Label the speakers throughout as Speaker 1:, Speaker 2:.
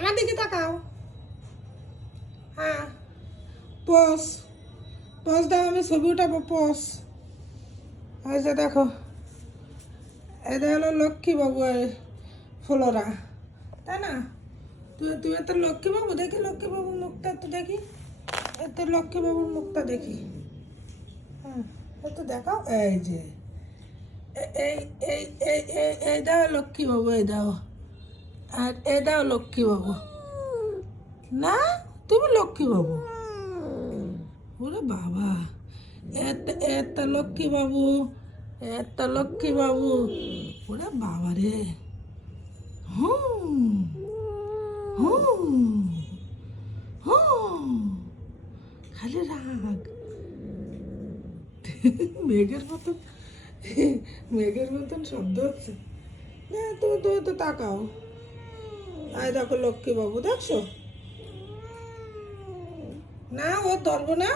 Speaker 1: আমার দিকে তাকাও। হ্যাঁ পোস পোস দাও আমি ছবি উঠাবো পোস এই যে দেখো এটা হলো লক্ষ্মী বাবু ফ্লোরা, তাই না? তুই তুই তো লক্ষ্মী বাবু দেখি, লক্ষ্মী বাবুর মুখটা তো দেখি। এত লক্ষ্মী বাবুর মুখটা দেখি। হ্যাঁ একটু দেখাও। এই যে এই এই এই এই এই দাও লক্ষ্মী বাবু, এই দাও। আর এটাও লক্ষ্মী বাবু। না? তুমি লক্ষ্মী বাবু? ওরে বাবা, এত লক্ষ্মী বাবু, এত লক্ষ্মী বাবু। ওরে বাবা রে। হুম হুম হুম। খালি রাগ। মেঘের মতন মেঘের মতন শব্দ হচ্ছে। না তুমি তো তাকাও। আয় দেখো লক্ষ্মী বাবু দেখছ? না, ও ধরবো না?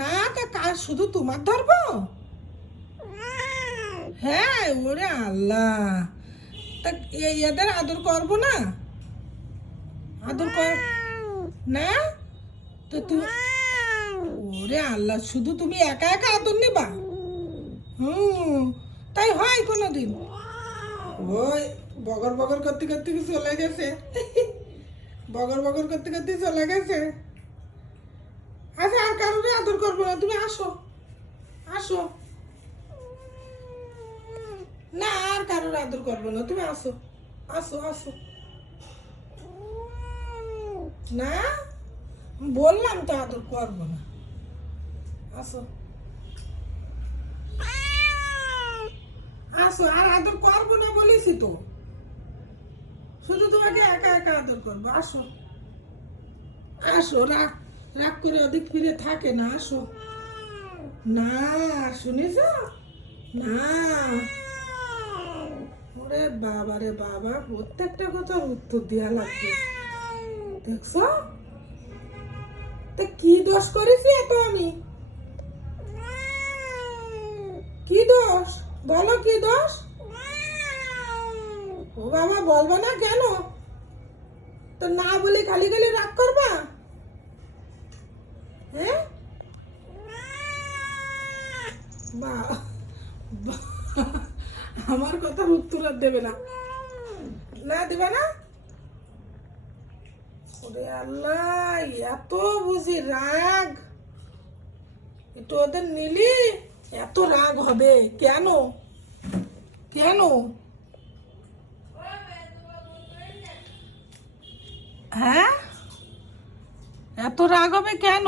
Speaker 1: না, তা কার, শুধু তোমার ধরবো? হ্যাঁ ওরে আল্লাহ। তা এদের আদর করব না? আদর কর না? তো তুমি ওরে আল্লাহ, শুধু তুমি একা একা আদর নিবা? হুম, তাই হয় কোনোদিন? ওই বগর বগর করতে করতে কি চলে গেছে? বগর বগর করতে করতে চলে গেছে? আচ্ছা আর কারোর আদর করব না, তুমি আসো। আসো। না, আর কারোর আদর করব না, তুমি আসো। আসো আসো। না? বললাম তো আদর করব না। আসো। আসো, আর আদর করব না বলেছি তো। শুধু তোমাকে একা একা আদর করব, আসো। আসো, রাগ রাগ করে ওদিক ফিরে থাকে না, আসো। না, শুনেছ? না। ওরে বাবা রে বাবা, প্রত্যেকটা কথার উত্তর দেওয়া লাগবে। দেখছ? তা কি দোষ করেছি এত আমি? কি দোষ? বলো কি দোষ? ও বাবা, বলবে না কেন? তো না বলে খালি খালি রাগ করবা? হ্যাঁ? বা- আমার কথা উত্তর দেবে না। না, দেবে না? ওরে আল্লাহ, এত বুঝি রাগ। একটু ওদের নিলি, এত রাগ হবে। কেন? কেন? হ্যাঁ? এত রাগ হবে কেন?